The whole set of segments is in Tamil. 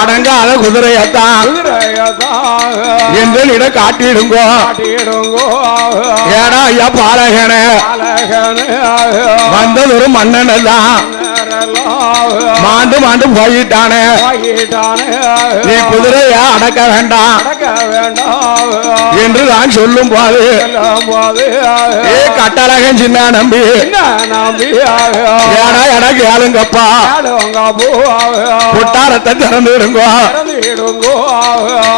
அடங்காத குதிரையத்தான் எங்களிட காட்டிடுங்கோ. ஏடா ஐயா பாலகன வந்தது ஒரு மன்னன் தான் மாண்டு மாண்டு போயிட்டானே. நீ குதிரையா அடக்க வேண்டாம் என்று நான் சொல்லும் போது கட்டழகன் சின்ன நம்பி ஏடா எனக்கு ஏழுங்கப்பா கொட்டாரத்தை திறந்துடுங்கோ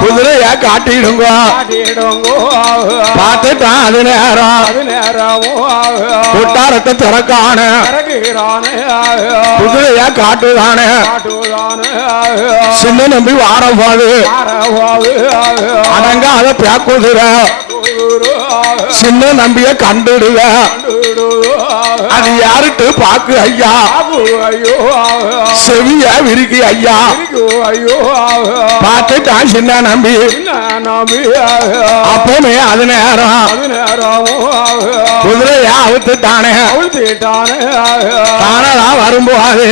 குதிரையா காட்டிடுங்கோ. பார்த்துட்டான் அது நேரம் கொட்டாரத்தை திறக்கான குதிரையா காட்டுதானே. சின்ன நம்பி வாரம் போது அடங்காத பேக்குதிர சின்ன நம்பிய கண்டுடுவ அது யாருட்டு பாக்கு ஐயா செவிய விரிக்கி ஐயா பார்த்துட்டான் சின்ன நம்பி. அப்பமே அது நேரம் குதிரையா அவுத்துட்டானே. தானதான் வரும்போது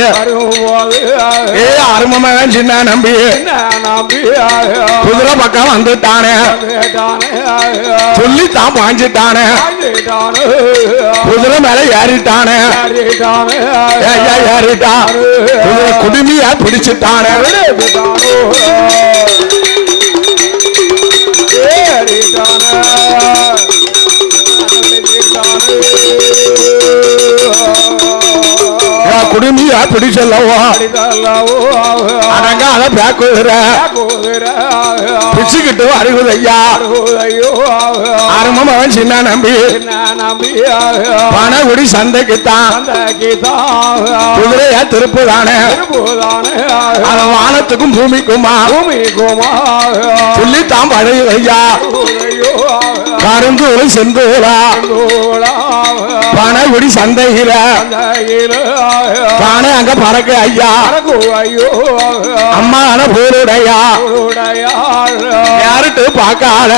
அருமமகன் சின்ன நம்பி குதிரை பக்கம் வந்துட்டானே. சொல்லித்தான் பாஞ்சிட்டானே. குதிரை மேல ஏறிட்டானே. ஏறிட்டா குதிரை குடுமியா பிடிச்சிட்டானே. குடுமியா பிடிச்சல்லவோ அடங்காத பேக்குதிர பிச்சுக்கிட்டு வருகுது ஐயா. அருமம் அவன் சின்ன நம்பி பணகுடி சந்தைக்குத்தான் குதிரையா திருப்புதானே. அவன் வானத்துக்கும் பூமிக்குமா சொல்லித்தான் பழகுது ஐயா. கருந்தூர் செந்தூரா பணகுடி சந்தையில தானே அங்க பறக்க ஐயா. அம்மான போருடையா யாருட்டு பார்க்காத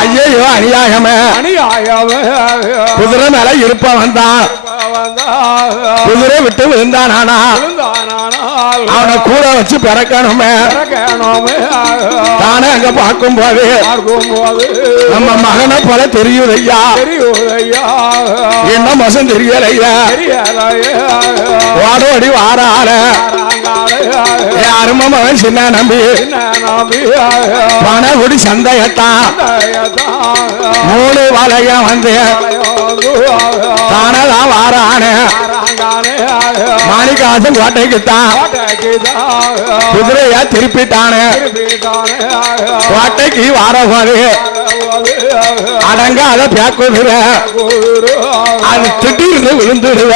ஐயோ அநியாயமே. குதிரை மேல இருப்பவன் தான் குதிரை விட்டு விழுந்தானா அவனை கூட வச்சு பிறக்கணுமே. தானே அங்க பார்க்கும் போது நம்ம மகனை போல தெரியுது ஐயா. என்ன மோசம் தெரியலையா ஓடோடி வாரால அருமம் அவன் சின்ன நம்பி பணகுடி சந்தையத்தான் 3 வலைய வந்து தானதான் வாரான மாணிக்காசன் கோட்டைக்குத்தான் குதிரையா திருப்பிட்டானே. கோட்டைக்கு வாரபோது அடங்காத பேக்குதிர அது திட்டிருந்து விழுந்துடுவ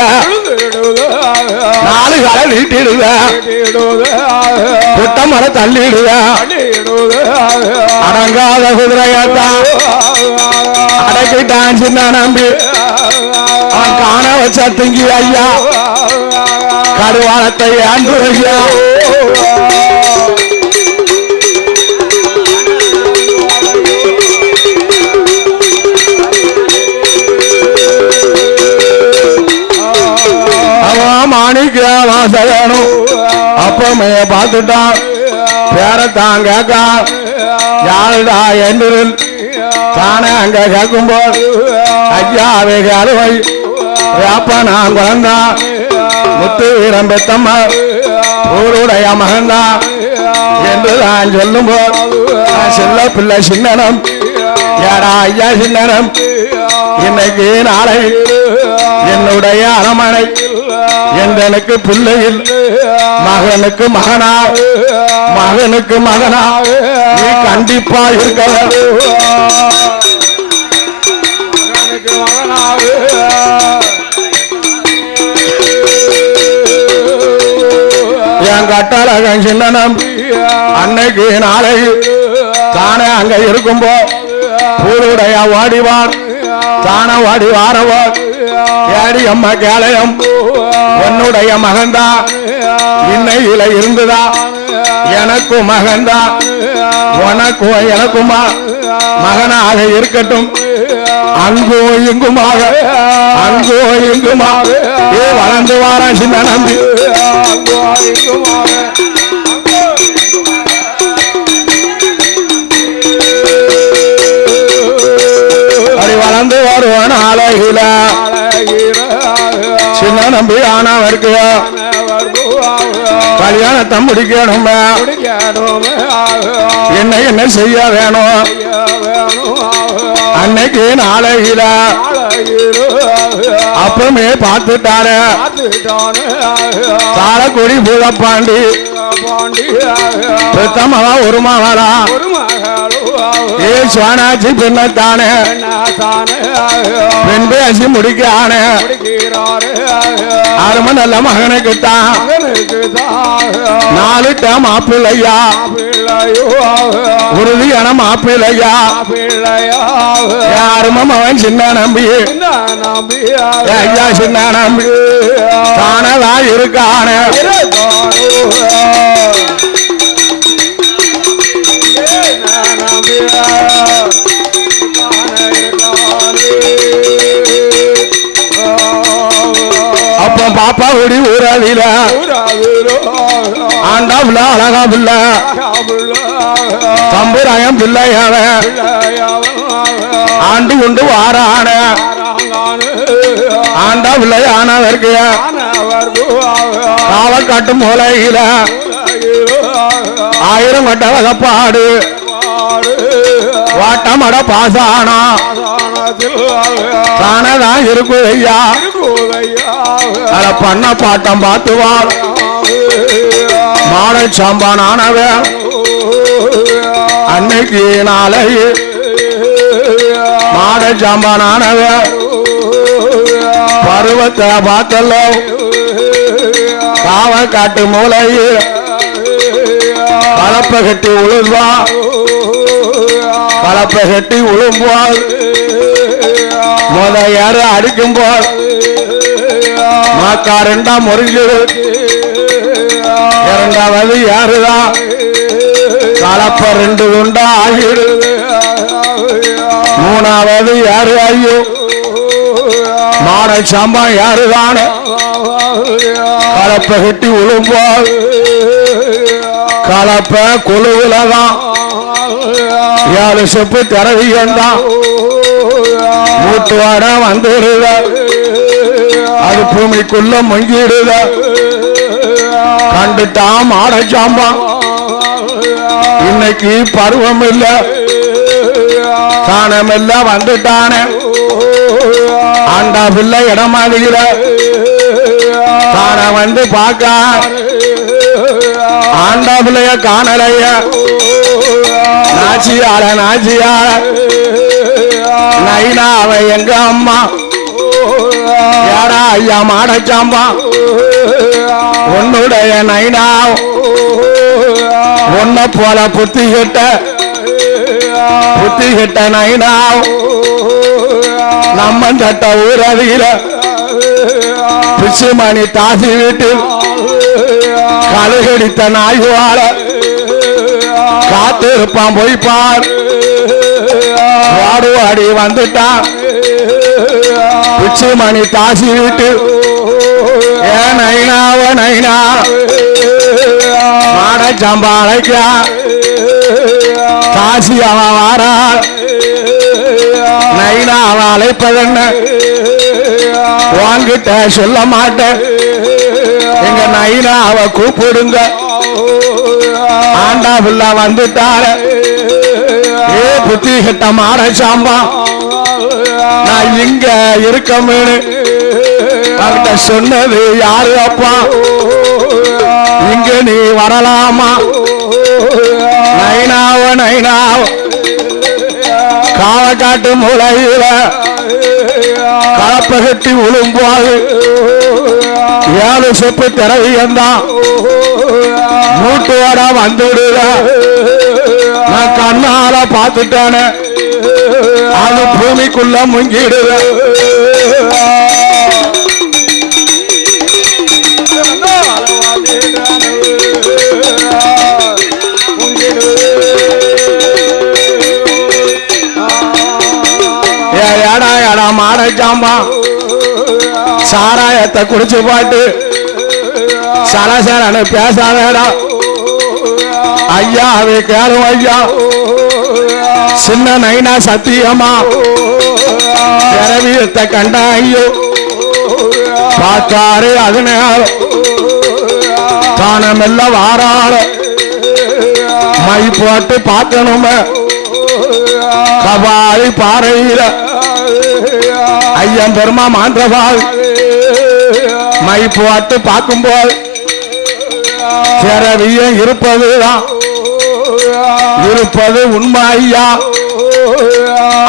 4 காலை நீட்டிடுவ புட்ட மரம் தள்ளிடுவ. அடங்காத குதிரையாத்தான் அடக்கிட்டான் சின்ன நம்பி அவன் காண வச்சா திங்கி ஐயா கடுவாளத்தை ஆண்டு ஐயா. மாணிக்க வாசகனும் அப்பமே பார்த்துட்டான் பேரத்தான் கேட்கா யாருடா என்று தானே அங்க கேட்கும்போது ஐயாவே அறுவை அப்ப நான் குழந்தா முத்து வீரம் பெத்தம்மா ஊருடைய மகந்தா என்று நான் சொல்லும் போது செல்ல பிள்ளை சின்னனம் ஏடா ஐயா சின்னனம் இன்னைக்கு நாளை என்னுடைய அரமனை எனக்கு பிள்ளையில் மகனுக்கு மகனா மகனுக்கு மகனா நீ கண்டிப்பா இருக்க என் கட்டழகன் சின்ன நம்பி அன்னைக்கு நாளை தானே அங்க இருக்கும்போ ஊருடைய வாடிவான் தானே வாடி வாரவான் ஏடி அம்மா கேளையம் உன்னுடைய மகந்தா இன்னையில இருந்துதா எனக்கும் மகந்தா உனக்கும் எனக்குமா மகனாக இருக்கட்டும். அங்கோ இங்குமாக வளர்ந்து வார சின்ன நம்பி வளர்ந்து வருவான் அழகில சின்ன நம்பி ஆனவருக்கு கல்யாணத்தை முடிக்கணும் என்ன செய்ய வேணும் அன்னைக்கு நாளையில அப்பமே பார்த்துட்டாரு தாரக்குடி பூதப்பாண்டி பிரத்தமவா ஒரு மகளா ஏ சுவானாச்சி பின்னத்தானே பெண் பேசி முடிக்கான அரும நல்ல மகனுக்குத்தான் 4 மாப்பிள்ளையா உறுதியான மாப்பிள்ளையா அரும மகன் சின்ன நம்பி ஐயா சின்ன நம்பி தானதா இருக்கான அப்ப பாப்பா குடி ஊராதில ஆண்டா புள்ள அழகா புள்ள தம்புராயம் பிள்ளையாவ ஆண்டு கொண்டு வாரான ஆண்டா பிள்ளை ஆனவருக்கு காவக்காட்டு மூலையில 1000 கட்ட வகப்பாடு வாட்டமட பாசானா தானதான் இருக்கு ஐயா அத பண்ண பாட்டம் பார்த்துவார் மாடை சாம்பானானவன் அன்னைக்கு நாளை மாடை சாம்பானானவன் பருவத்தை பார்த்தல்ல காவக்காட்டு மூலையில் கலப்பை கட்டி உழுவா கலப்பை கட்டி உழும்போல் யாரு அடிக்கும் போல் மாக்கா 2ஆம் முறிஞ்சிடு 2வது யாருதான் கலப்பை 2 உண்டா ஆகிடு 3வது யாரு ஐயோ மாடை சாம்பா யாருதான் கலப்பை கட்டி உழும்போல் கலப்பை கொழுவுலதான் 7 செப்பு திறவியந்தான் மூட்டுவாட வந்துடுத அது பூமிக்குள்ள முங்கிடுத கண்டுட்டான் மாடை சாம்பா இன்னைக்கு பருவம் இல்ல தானம் இல்ல வந்துட்டானே ஆண்டா பிள்ளை இடமாடுகிற தான வந்து பார்க்க ஆண்டா பிள்ளைய காணலைய நாச்சியால நாச்சியால நைனா அவ எங்க அம்மா யாரா ஐயா மாடச்சாம்பா உன்னுடைய நைனா உன்னை போல புத்தி கிட்ட நைனா நம்ம சட்ட ஊரதியில பிச்சுமணி தாசி வீட்டில் கழுகடித்த நாய்வாழ காத்து இருப்பான் பொய்ப்பார் வாடுவாடி வந்துட்டான் பிச்சுமணி தாசி வீட்டு ஏன் நைனாவ நைனா மாட சம்பாளைக்கா தாசி அவன் வாராள் நைனா அவன் அழைப்பதென்ன வாங்கிட்ட சொல்ல மாட்டேன் எங்க நைனா அவ கூப்பிடுங்க ஆண்டா புள்ள வந்துட்டார ஏ புத்தி கிட்ட மாட சாம்பா நான் இங்க இருக்கமே அவர்கிட்ட சொன்னது யாரு அப்பா இங்க நீ வரலாமா நைனாவ நைனாவ காவக்காட்டு மூலையில கலப்பை கட்டி உழும்போது 7 செப்பு திறவியந்தான் மூட்டோட வந்துடுத நான் கண்ணால பார்த்துட்டானே அது பூமிக்குள்ள முங்கிடுத ஏடா ஏடா மாடை சாம்பா சாராயத்தை குடிச்சு பாட்டு சலசலன்னு பேசாதடா ஐயா அதை கேளும் ஐயா சின்ன நைனா சத்தியமா திரவியத்தை கண்டா ஐயோ பார்த்தாரு அதனால தானமெல்லாம் வாராள மை போட்டு பார்க்கணுமே கபாலி பாறையில ஐயன் பெருமா மாந்திரபால் மை போட்டு பார்க்கும்போது திரவியம் இருப்பதுதான் இருப்பது உண்மை ஐயா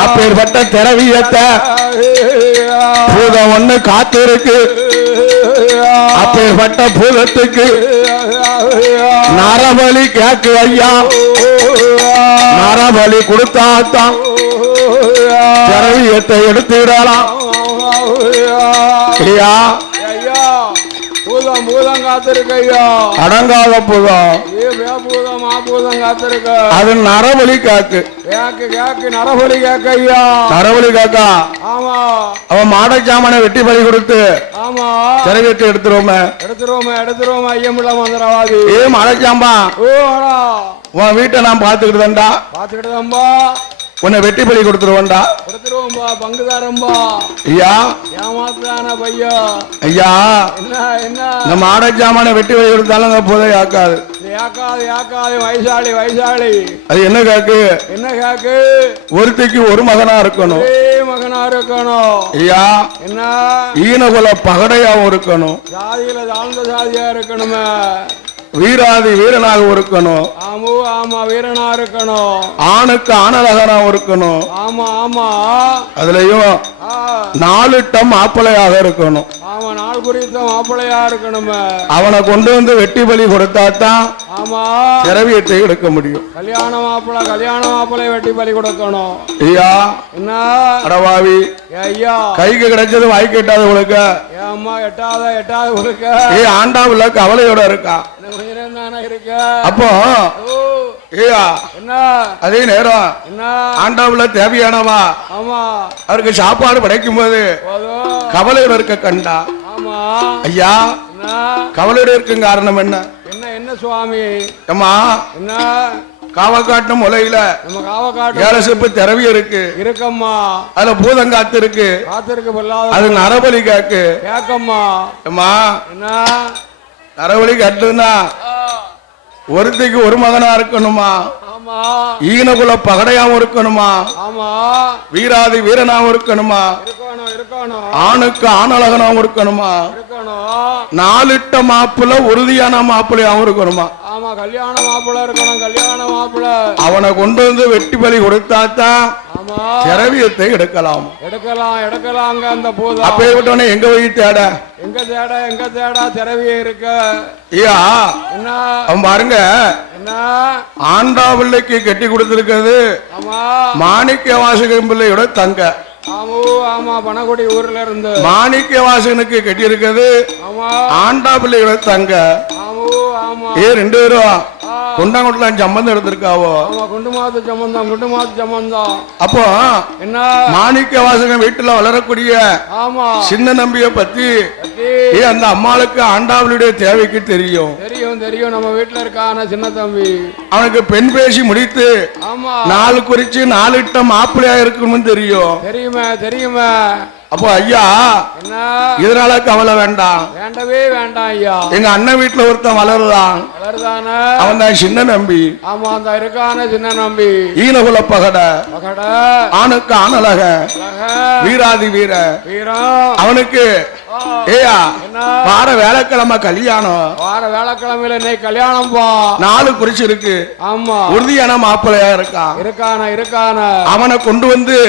அப்பேற்பட்ட திரவியத்தை பூதம் ஒண்ணு காத்திருக்கு அப்பேற்பட்ட பூதத்துக்கு நரபலி கேக்கு ஐயா நரபலி கொடுத்தாத்தான் திரவியத்தை எடுத்துடலாம் ஐயா பூதம் பூதம் காத்திருக்க ஐயா அடங்காத பூதம் பூதம் பூதம் காத்திருக்க அது நரபலி காக்கு கேக்கு கேக்கு நரபலி கேக்க ஐயா நரபலி காக்கா ஆமா அவன் மாட சாமான வெட்டி பலி கொடுத்து ஆமா திரவியத்தை எடுத்துருவோமே எடுத்துருவோமே ஐயமுள்ள மந்திரவாதி ஏ மாட சாம்பா உன் வீட்டை நான் பாத்துக்கிட்டுதான்டா பாத்துக்கிட்டுதான்பா உன்னை வெட்டி பலி கொடுத்துருவோம்டா கொடுத்துருவோம்பா பங்குதாரம்பா ஐயா ஏமாத்தான பையா ஐயா என்ன என்ன இந்த மாட சாமான வெட்டி பலி கொடுத்தாலும் அந்த புதை ஆக்காது ஏக்காது வைசாலி அது என்ன காக்கு என்ன காக்கு ஒருத்திக்கு ஒரு மகனா இருக்கணும் மகனா இருக்கணும் ஐயா என்ன ஈனகுல பகடையாவும் இருக்கணும் ஜாதியில தாழ்ந்த ஜாதியா இருக்கணுமே வீராதி வீரனாக இருக்கணும் ஆமா வீரனா இருக்கணும் ஆணுக்கு ஆணழகனாக இருக்கணும் ஆமா அதுலயும் 4 டம் மாப்பிள்ளையாக இருக்கணும் ஆமா நாள் குறித்த மாப்பிள்ளையா இருக்கணுமே அவனை கொண்டு வந்து வெட்டி பலி கொடுத்தாத்தான் ஆமா திரவியத்தை எடுக்க முடியும் கல்யாண மாப்பிள்ளை வெட்டி பலி கொடுக்கணும் ஐயா என்ன அடவாவி ஐயா கைக்கு கிடைச்சது வாய்க்கு எட்டாத உழுக்க ஏம்மா எட்டாத உழுக்க ஆண்டாவுல கவலையோட இருக்கா அப்போ ஐயா என்ன அதே நேரம் என்ன ஆண்டாவுல தேவையானவா ஆமா அவருக்கு சாப்பாடு படைக்கும் போது கவலையோட இருக்க கண்டா ஆமா ஐயா கவலையோட இருக்கும் காரணம் என்ன என்ன சுவாமி அம்மா என்ன காவக்காட்டு முலையில நம்ம காவக்காட்டு ஏலசிப்பு திரவி இருக்கம்மா அதுல பூதம் காத்திருக்கு அது நரபலி கேக்கு கேக்கம்மா அம்மா என்ன நரபலி கட்டுனா ஒருத்திக்கு ஒரு மகனா இருக்கணுமா ஈனகுல பகடையாவும் இருக்கணுமா வீராதி வீரனாவும் இருக்கணுமா ஆணுக்கு ஆணழகனாவும் இருக்கணுமா 4 டம் மாப்பிள்ள உறுதியான மாப்பிள்ளையாவும் இருக்கணுமா கல்யாண மாப்பிள்ள இருக்கணும் கல்யாண மாப்பிள்ள அவனை கொண்டு வந்து வெட்டி பலி கொடுத்தாத்தான் திரவியத்தை எடுக்கலாம் அந்த போதும் அப்பே விட்டோன்னே எங்க போய் தேட எங்க தேட திரவியம் இருக்கு ஐயா என்ன அவன் பாருங்க என்ன ஆண்டா பிள்ளைக்கு கட்டி கொடுத்திருக்கிறது மாணிக்க வாசகம் பிள்ளையோட தங்க ஆமா பனகுடி ஊர்ல இருந்து மாணிக்க வாசகனுக்கு கட்டி இருக்கிறது ஆண்டா பிள்ளையோட தங்க ஏ 2 பேரும் குண்டாங்குட்டலாம் சம்பந்தம் எடுத்திருக்காவோ குண்டு மாத்து சம்பந்தம் அப்போ என்ன மாணிக்க வாசகன் வீட்டுல வளரக்கூடிய சின்ன நம்பிய பத்தி அந்த அம்மாளுக்கு ஆண்டாவளுடைய தேவைக்கு தெரியும் நம்ம வீட்டுல இருக்கான சின்ன தம்பி அவனுக்கு பெண் பேசி முடித்து நாள் குறிச்சு 4 டம் மாப்பிள்ளையா இருக்கணும்னு தெரியுமே அப்போ ஐயா இதனால கவலை வேண்டாம் வேண்டவே வேண்டாம் ஐயா எங்க அண்ணன் வீட்டுல ஒருத்தன் வளருதான் அவன் தான் சின்ன நம்பி அந்த இருக்கான சின்ன நம்பி ஈனகுல பகட ஆணுக்கு ஆணழக வீராதி வீர அவனுக்கு ஏயா வார வேலைக்கிழமை கல்யாணம் வேலைக்கிழமையில இன்னைக்கு கல்யாணம் பா 4 குறிச்சு இருக்கு உறுதியான மாப்பிள்ளையா இருக்கான அவனை கொண்டு வந்து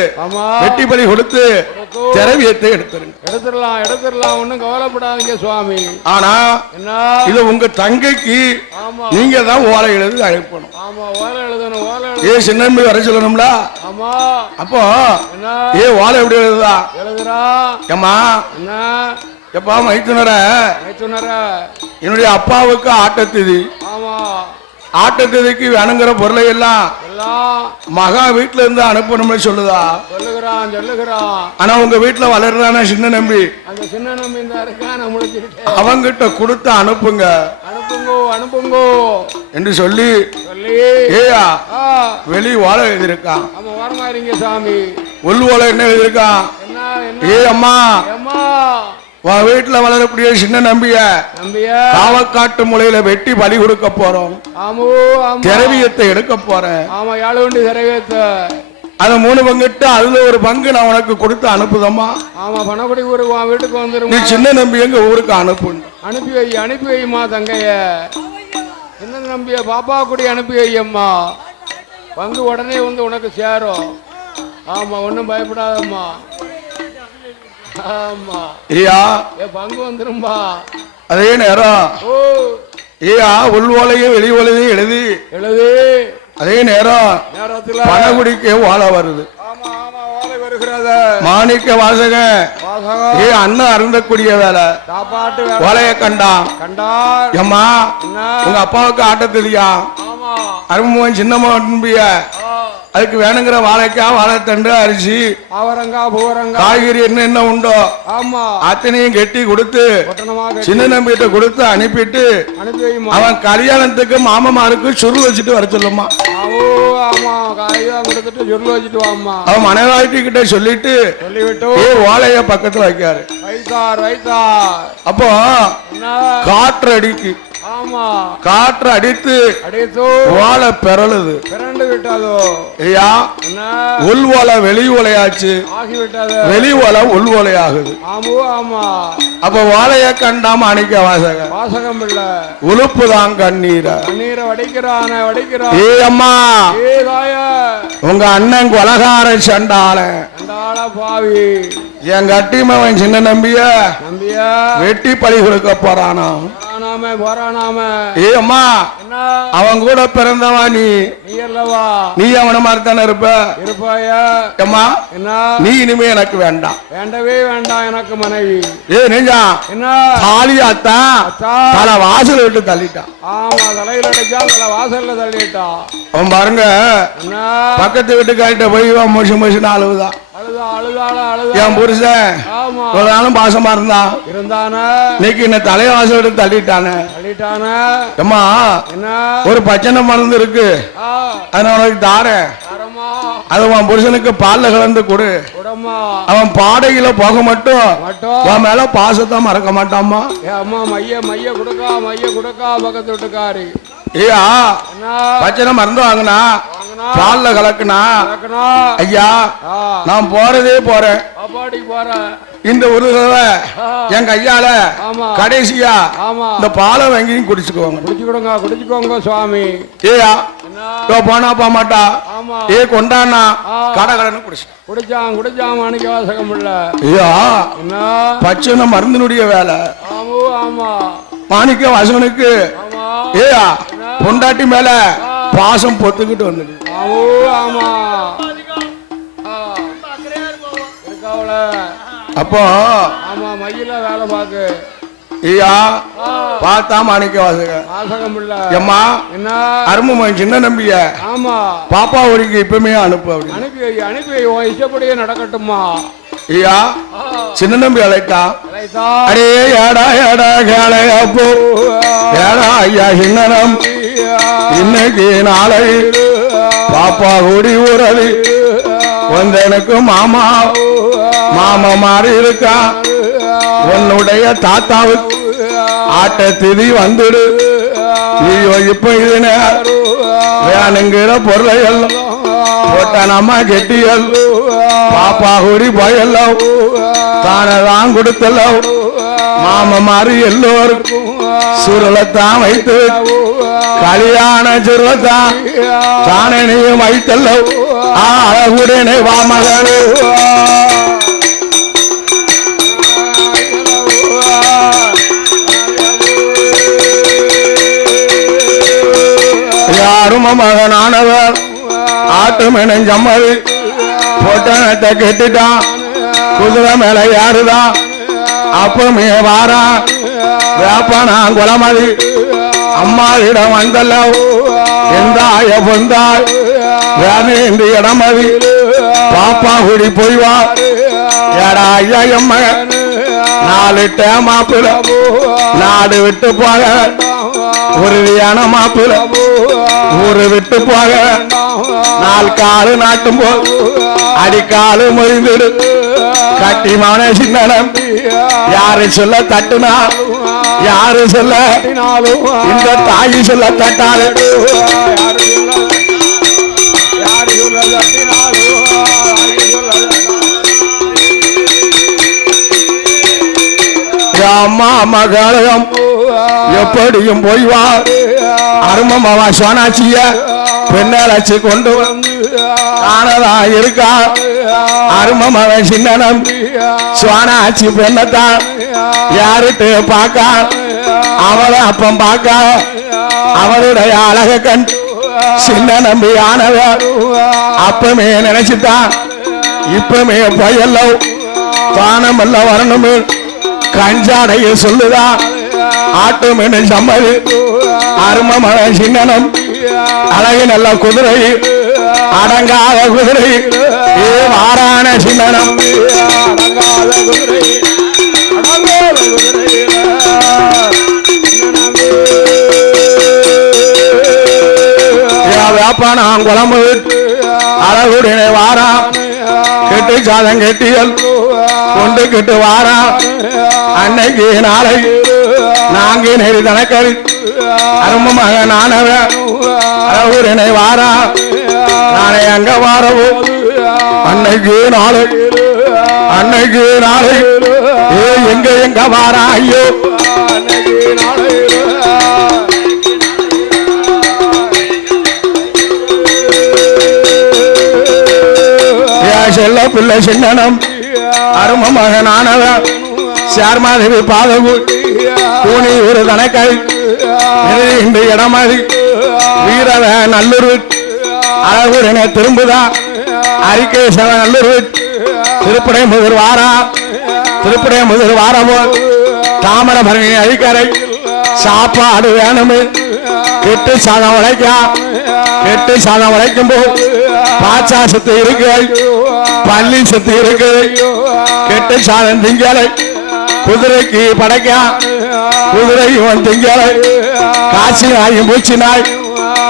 வெட்டி பலி கொடுத்து திரவியத்தை எடுத்துடலாம் ஒண்ணும் கவலைப்படாதீங்க சுவாமி ஆனா இது உங்க தங்கைக்கு நீங்க தான் ஓலை எழுதி அழைப்பணும் ஓலை எழுதணும் ஏ சின்ன வர சொல்லணும்ல அப்போ ஓலை எப்படி எழுதுறா ஏமா எப்பா மைத்துனர என்னுடைய அப்பாவுக்கு ஆட்டத்திதி ஆட்டத்திதிக்கு வேணுங்கிற பொருளை எல்லாம் மகா வீட்டுல இருந்து அனுப்பணும்னு சொல்லுதா? சொல்லுகிறான். ஆனா உங்க வீட்டுல வளர்றான சின்ன நம்பி, அந்த சின்ன நம்பி இந்த இருக்கான முழிச்சிட்டு அவங்கிட்ட கொடுத்து அனுப்புங்க என்று சொல்லி ஏயா வெளி ஓலை எழுதியிருக்கான். ஓரமா இருங்க சாமி. உள் ஓலை என்ன எழுதியிருக்கான்? ஏ அம்மா, உன் வீட்டுல வளரக்கூடிய சின்ன நம்பிய காவக்காட்டு முளையில வெட்டி பலி கொடுக்க போறோம். திரவியத்தை எடுக்க போறேன். அது 3 பங்கிட்டு அதுல ஒரு பங்கு நான் உனக்கு கொடுத்து அனுப்புதம்மா. ஆமா, பணப்படி ஊருக்கு உன் வீட்டுக்கு வந்துரும். நீ சின்ன நம்பி எங்க ஊருக்கு அனுப்பி வைமா தங்கைய. சின்ன நம்பிய பாப்பா கூடி அனுப்பி வையம்மா. பங்கு உடனே வந்து உனக்கு சேரும். ஆமா, ஒன்னும் பயப்படாதம்மா. ஆமா ஐயா, பங்கு வந்துரும்பா. அதே நேரம் ஐயா உள் ஓலையும் வெளி ஓலையும் எழுதி அதே நேரத்துல பணகுடிக்க ஓலை வருது. மாணிக்க வாசக அண்ணன் அருந்தக்கூடிய வேலை ஓலைய கண்டான். எம்மா, உங்க அப்பாவுக்கு ஆட்ட தெரியா? அருமன் சின்னம்மா நம்பிய அதுக்கு வேணுங்கிற வாழைக்காய், வாழைத்தண்டு, அரிசி, அவரங்கா, பூரங்கா, காய்கறி என்ன உண்டோ அத்தனையும் கெட்டி கொடுத்து சின்ன நம்பிட்ட கொடுத்து அனுப்பிட்டு அவன் கல்யாணத்துக்கு மாமமாருக்கு சுருள் வச்சுட்டு வர சொல்லுமா. அவன் மனைவாட்டி கிட்ட சொல்லிட்டு ஓலைய பக்கத்துல வைக்காரு. அப்போ காற்று அடிக்கு. காற்று அடித்து ஓலை பிறழுது. ஐயா, உள் ஓலை வெளி ஓலையாச்சு, வெளி ஓலை உள் ஓலையாகுது. அப்ப ஓலைய கண்டாம அணிக்க வாசகம் இல்ல, உழுப்புதான் கண்ணீரை வடிக்கிறான். ஏ அம்மா, உங்க அண்ணன் கொலகார சண்டால பாவி என் கட்டிமவன் சின்ன நம்பிய வெட்டி பழி கொடுக்க போறானா. ஏ அம்மா, அவன் கூட பிறந்தவா நீ அவன மாதிரி தானே இருப்பாயா? அம்மா, நீ இனிமே எனக்கு வேண்டாம். வேண்டவே வேண்டாம் எனக்கு மனைவி. ஏ நெஞ்சா, தாலியாத்தான் தலை வாசல் விட்டு தள்ளிட்டான். ஆமா, தலையில அடிச்சா தலை வாசல்ல தள்ளிட்டான். அவன் பாருங்க, பக்கத்து வீட்டுக்காரிட்ட போய் மொஷின்னு அழுவுதான். என் புருஷன் நாளும் பாசமா இருந்தானா, இன்னைக்கு என்ன தலைவாசல் விட்டு தள்ளிட்டானே. அம்மா, ஒரு பச்சனை மருந்து இருக்கு, அதை உனக்கு தாரேன். அது உன் புருஷனுக்கு பால்ல கலந்து கொடு. அவன் பாடையில போக மட்டும் உன் மேல பாசத்தை மறக்க மாட்டாமா. அம்மா, மைய குடுக்கா பக்கத்து வீட்டுக்காரி. ஐயா, பச்சனை மருந்து வாங்கினா பால்ல கலக்குனா ஐயா, நான் போறதே போறேன். இந்த ஒரு தடவை என் கையால கடைசியா இந்த பாலை வாங்கி குடிச்சுக்கோங்க சுவாமி. ஏயா, போனா போக மாட்டா. ஏ கொண்டானா கடை கடன் குடிச்சான் மாணிக்க வாசகம் இல்ல. ஐயா, பச்சனை மருந்தினுடைய வேலை. மாணிக்க வாசகனுக்கு ஏயா பொண்டாட்டி மேல பாசம் பொத்துக்கிட்டு வந்துடு. அப்போ மயில வேலை பாக்கு. ஐயா, பார்த்தா மாணிக்க வாசகம் இல்ல. எம்மா, அருமன் சின்ன நம்பிய பாப்பா ஊருக்கு இப்பவுமே அனுப்பு. அனுப்பி இஷ்டப்படியே நடக்கட்டுமா. ஐயா, சின்ன நம்பி அழைத்தா. அடே ஏடா கேளையப்போ, ஏடா ஐயா சின்ன நம்பி, இன்னைக்கு நாளை பாப்பா கூடி ஊரது வந்து எனக்கு மாமா மாறி இருக்கா. உன்னுடைய தாத்தாவுக்கு ஆட்ட திதி வந்துடு. நீயோ இப்ப இது வேணுங்கிற பொருளை எல்லாம் போட்ட நம்ம கெட்டியல் பாப்பா கூடி போயல்ல தானதான் கொடுத்தல்ல. மாமா மாறி எல்லோருக்கும் சுருளத்தான் வைத்து கல்யாண சுருளத்தான் தானனையும் வைத்தல்ல. அழகுடனே வா மகளே. யாரும் மகனானவர் ஆட்டு மெனஞ்சம்மது போட்டனத்தை கெட்டுட்டான். குதிரை மேல யாருதான் அப்பமே வாரா வேப்பனா குலமதி. அம்மாவிடம் வந்தல்ல எந்தாய பொந்தாய் வேறு இந்த இடம் அது பாப்பா குடி போய்வா ஏடா ஐயா என் மகன் 4 மாப்பிள நாடு விட்டு போக உறுதியான மாப்பிள ஊரு விட்டு போக 4 காலு நாட்டும் போது அடிக்காலு முறிந்துடு கட்டி மவன சின்னனம் யாரு சொல்ல தட்டுனா யாரு சொல்ல இந்த தாயி சொல்ல தட்டாது அம்மா மகளும் எப்படியும் போய்வா அருமமாவா சோனாட்சிய பெண்ணாச்சி கொண்டு காணதா இருக்கா அருமமவன் சின்னனம் சோனாட்சி பெண்ணத்தான் யாருட்டு பார்க்க அவளை அப்பம் பார்க்க அவளுடைய அழக கண் சின்ன நம்பி ஆனவ அப்பமே நினைச்சுட்டான் இப்பமே பயல்ல தானமல்ல வரணுமே கஞ்சாடைய சொல்லுதா ஆட்டு மீன் சம்மது அருமமவன் சின்னனம் அழகு நல்ல குதிரை அடங்காத குதிரை ஏ வாரான சின்னனம் அடங்காத குதிரை அடங்காத குதிரை வேப்பானாம் குழம்பு அழகுடனே வாரா கெட்டு சாதம் கெட்டியல் கொண்டு கெட்டு வாரா அன்னைக்கு நாளை நாங்க நெறி தனக்கறி அருமமாக நானவ அழகுடனே வாரா நாளை அங்க வாரவோ அன்னைக்கு நாளை ஏ எங்க வாரா ஐயோ அன்னைக்கு நாளை செல்ல பிள்ளை சின்னனம் அருமமாக நானவ சேர்மாதேவி பாதகு கூனி ஒரு தனக்கை இந்த இடமாதி வீரவ நல்லூர் அழகுடனே திரும்புதா அரிகேசவ நல்லூர் திருப்படை முதல் வாரா திருப்படை முதல் வாரமோ தாமரபரணி அழிக்கரை சாப்பாடு வேணுமே கெட்டு சாதம் உழைக்கும் போது பாச்சா சத்து இருக்கு பள்ளி சத்து இருக்கு கெட்டு சாதம் திங்கலை குதிரைக்கு படைக்க குதிரை இவன் திங்கலை காட்சி நாயும் பூச்சி நாய்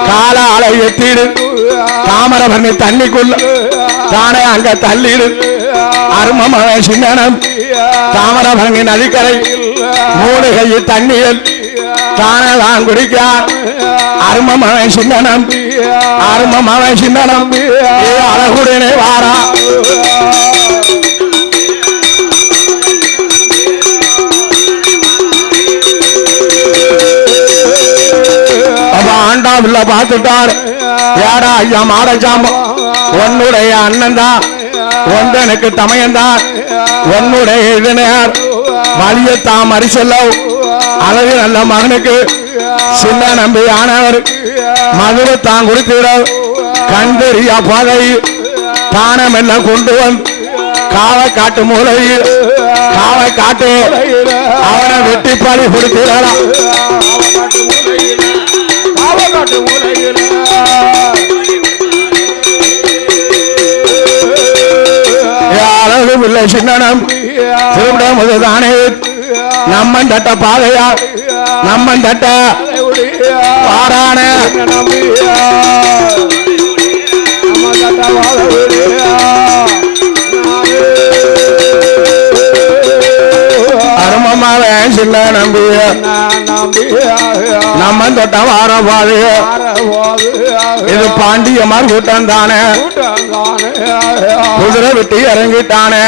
கால அலை எத்திடு தாமரபரணி தண்ணிக்குள்ள தானே அங்க தள்ளிடு அருமமக சின்னனம் தாமரபரணி நதிக்கரை 3 கை தண்ணியில் தானே தான் குடிக்க அருமமவன் சின்னனம் அழகுடனே வாரா ஆண்டாவில்ல பார்த்துட்டார் யாரா ஐயா மாடச்சாம்பம் உன்னுடைய அண்ணன் தான் ஒன்றனுக்கு தமையந்தான் உன்னுடைய இதனர் வலியத்தான் மறிச்சல்ல அழகு நல்ல மகனுக்கு சின்ன நம்பி ஆனவர் மதுரை தான் கொடுத்திட கண்டறியா பாதை தானம் எல்லாம் கொண்டு வந்து காவை காட்டு மூலையில் காவை காட்டு அவனை வெட்டி பாடி கொடுக்கிறாராம் அழகு பிள்ளை சின்னனம் திருவிட முதல்தானே நம்மன் தட்ட பாதையா நம்மன் தட்ட பாரான அருமமாவ சின்ன நம்பிய நம்மன் தொட்ட வார பாதைய இது பாண்டியமார் கூட்டம் தானே குதிரை விட்டு இறங்கிட்டானே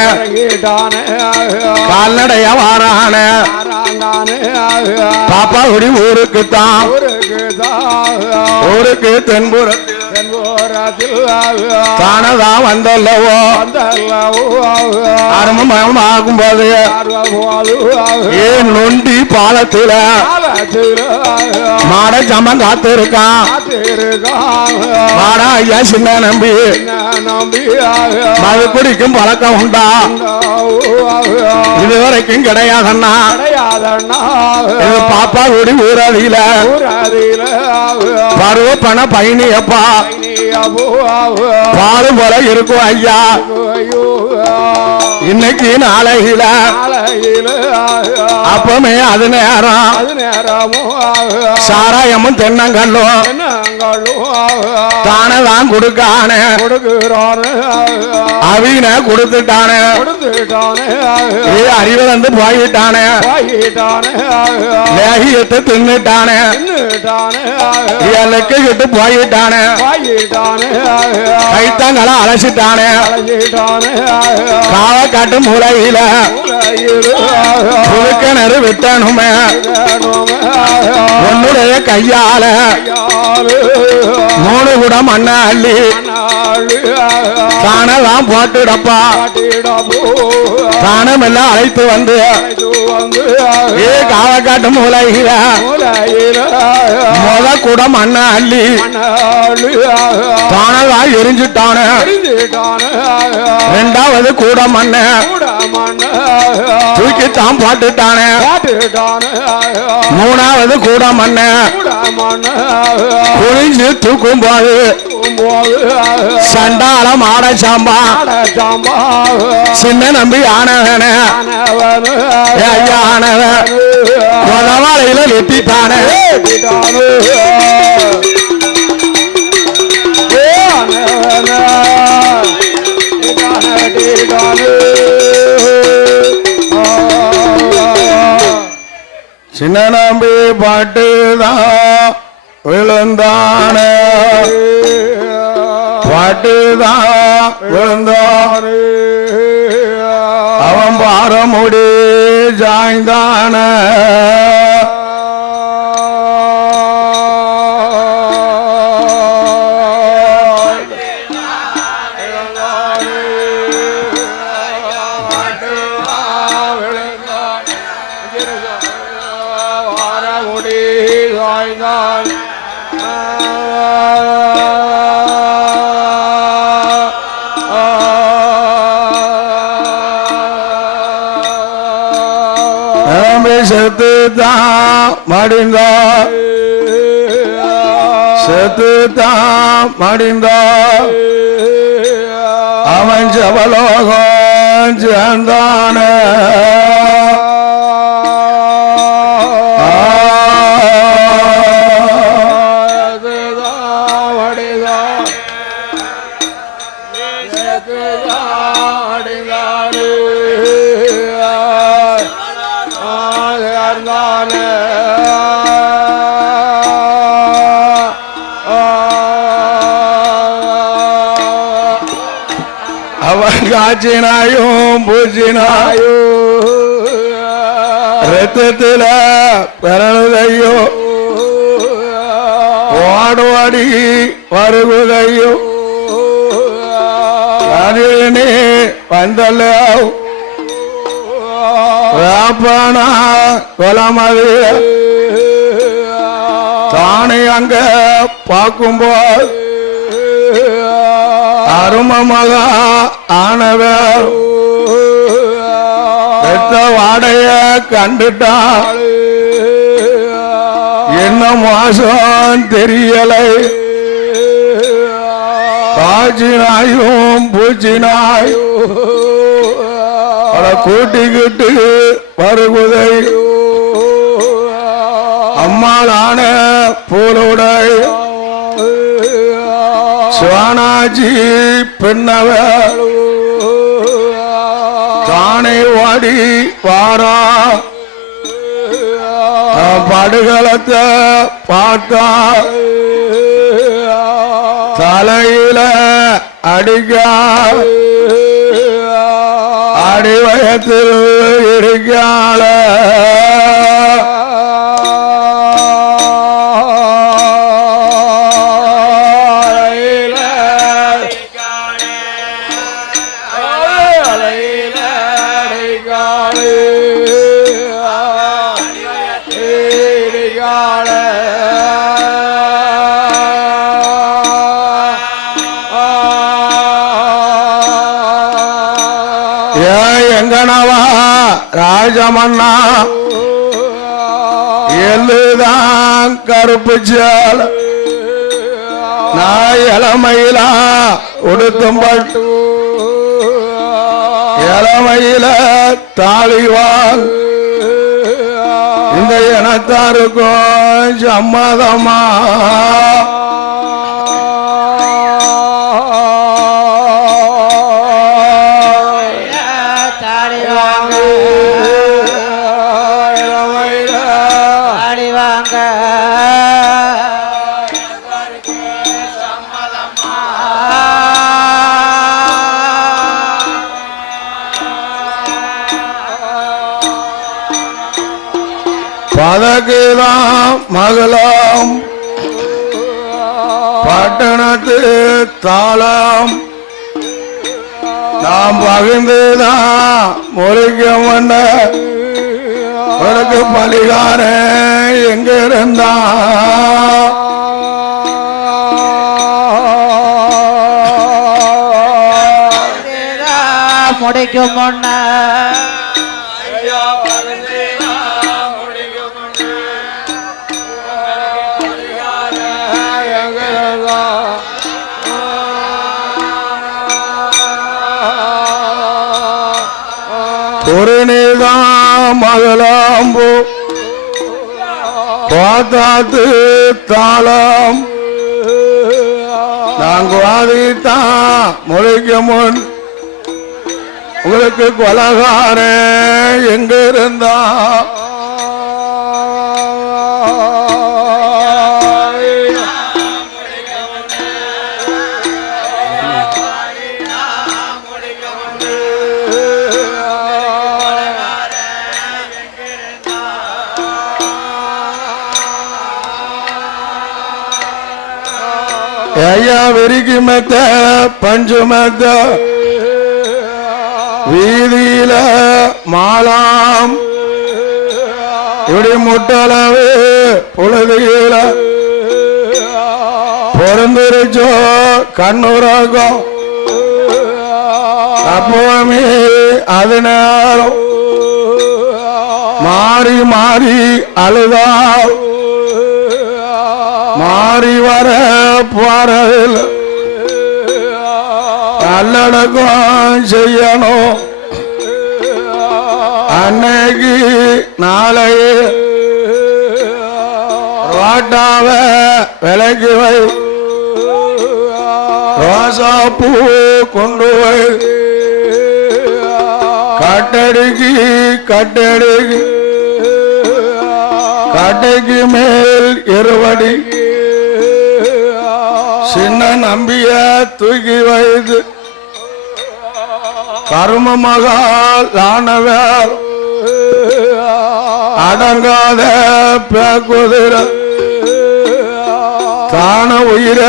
கால்நடையா வாரான பாப்பா குடி ஊருக்குத்தான் ஊருக்கு தென்புறத்தில் தானதா வந்தல்லவோ அருமம் ஆகும் போது ஏன் நொண்டி பாலத்துல மாட ஜமம் காத்திருக்கான் மாடா ஐயா சின்ன நம்பி மது குடிக்கும் பழக்கம் உண்டா இதுவரைக்கும் கிடையாதண்ணா இது பாப்பா குடி ஊராதியில பருவ பண பயணியப்பா பாடு போல இருக்கும் ஐயா. இன்னைக்கு நாளையில அப்பமே அது நேரம் சாராயமும் தென்னங்கல்லும் தானதான் கொடுக்கானே அவீன கொடுத்துட்டானே அறிவு வந்து போயிட்டானே லேகியத்தை தின்னுட்டானே எல்லைக்கு கிட்டு போயிட்டானே கைத்தங்களை அலசிட்டானே காவக்காட்டு மூலையில புதுக்கிணறு விட்டணுமே உன்னுடைய கையால 3 குடம் மண்ண அள்ளி தானெல்லாம் போட்டுடப்பா தானம் எல்லாம் அழைத்து வந்து காவக்காட்டு மூலையில முத குடம் மண்ண அள்ளி தானெல்லாம் எரிஞ்சுட்டானே 2வது கூடம் மண்ண தூக்கித்தான் போட்டுட்டானே 3வது கூடம் மண்ண குனிஞ்சு தூக்கும் போது சண்டாளம் ஆட சாம்பா சின்ன நம்பி ஆனவன ஆனவன் கொதவாளையில வெட்டித்தானே சின்ன நம்பி பாட்டுதான் விழுந்தானே பாட்டுதான் விழுந்தானே அவன் பாரமுடி சாய்ந்தான செத்துதான் மடிந்தார் செத்துதான் மடிந்தார் அவன் ஜபலோகம் சேர்ந்தான அவன் காய்ச்சினாயும் பூச்சினாயோ ரத்தத்தில பிறழுதையோ ஓடுவாடி வருகுதையோ அதிலே வந்தல்ல ராப்பனா கொலமது தானே அங்க பார்க்கும்போது அருமமக ஆனவர் பெத்த வாடைய கண்டுட்டாள் என்ன மோசம் தெரியலை காய்ச்சினாயும் பூச்சினாயும் கூட்டிக்கிட்டு வருகுதை அம்மாளான பூலுடை சுவானாஜி பெண்ணவர் தானே வாடி வாரா படுகளத்தை பார்த்தா தலையில அடிக்க அடிவயத்தில் இருக்காள எங்கனவா ராஜமன்னா எல்லுதான் கருப்பு சேல நான் இளமையிலா உடுத்தும் பட்டு இளமையில தாலிவான் இந்த இனத்தாருக்கும் சம்மதமா பதக்குதான் மகளம் பட்டணத்து தாளம் நாம் பகிர்ந்துதான் முறைக்க மன்ன உனக்கு பலிகார எங்க இருந்தா முடிக்கும் முன்ன பொருணிதான் மகளாம்பு பாத்தாத்து தாளம் நாங்க வாதித்தான் முளைக்க முன் உங்களுக்கு கொலகார எங்க இருந்தா ஐயா வெறிக்கு மெத்த பஞ்சு மெத்த வீதியில மாலாம் இப்படி முட்டளவு பொழுதியில பொறந்துருச்சோ கண்ணுறகம் அப்போமே அது நேரம் மாறி மாறி அழுதா மாறி வர போறதில் நல்லடக்கம் செய்யணும் அன்னைக்கு நாளையே ரோட்டாவ விலைக்கு வை ரோசா பூ கொண்டு வை கட்டடிக்கு கட்டடிக்கு கட்டைக்கு மேல் இருவடி சின்ன நம்பிய தூக்கி வைத்து கரும மகால் ஆனவர் அடங்காத பேக்குதிர தான உயிர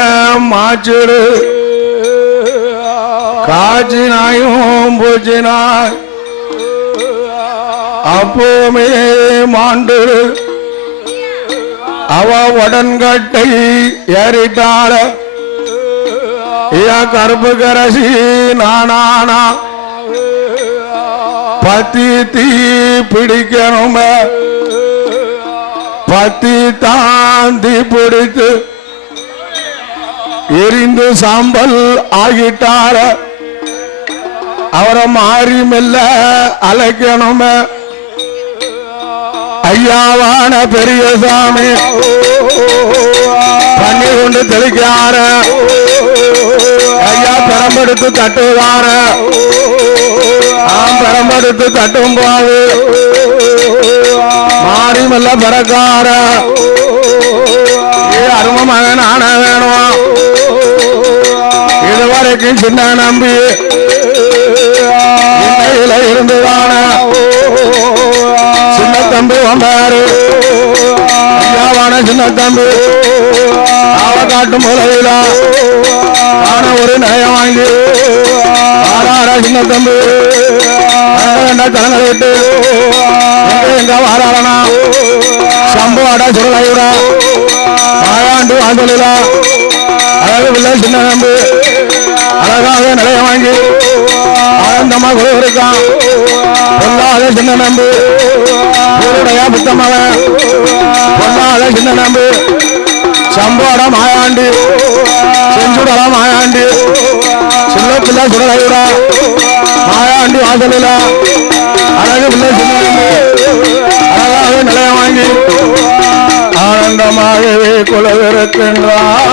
மாச்சிடு காய்ச்சினாயும் பூச்சினாய் அப்போமே மாண்டு அவ உடன்கட்டை ஏறிட்டாள கருப்பு கரசி நானானா பத்தி தீ பிடிக்கணும் பத்தி தாந்தி பிடித்து எரிந்து சாம்பல் ஆகிட்டாள அவரை மாறி மெல்ல அழைக்கணும் ஐயாவான பெரிய சாமி பண்ணி கொண்டு தெளிக்கார ஐயா பெரம்பெடுத்து தட்டுவார பெரம்பெடுத்து தட்டும் போது மாறி மெல்ல பிறக்கார அரும மகன் ஆன வேணும் இதுவரைக்கும் சின்ன நம்பி இன்னையில இருந்துதான சின்ன தம்பி வந்தாரு ஐயாவான சின்ன தம்பி ஆளை காட்டும் முறையில ஆன ஒரு நயம் வாங்கி ஆறார சின்ன தம்பி தலங்களை விட்டு எங்க வாராளனா சம்பவாடா சுருளையுடா மாயாண்டு வாசலிலா அழகு பிள்ளை சின்ன தம்பி அழகாக நிலைய வாங்கி ஆனந்தமா குரு இருக்கான் பொல்லாத சின்ன நம்பு ஊருடையா புத்தமவன் பொல்லாத சின்ன நம்பு சம்போட மாயாண்டி சுடலாம் மாயாண்டி சின்ன பிள்ளை சுடலைடா மாயாண்டி வாசலில அழகு பிள்ளை சின்ன அழகாக நிலைய வாங்கி ஆனந்தமாகவே குலவிருக்கின்றார்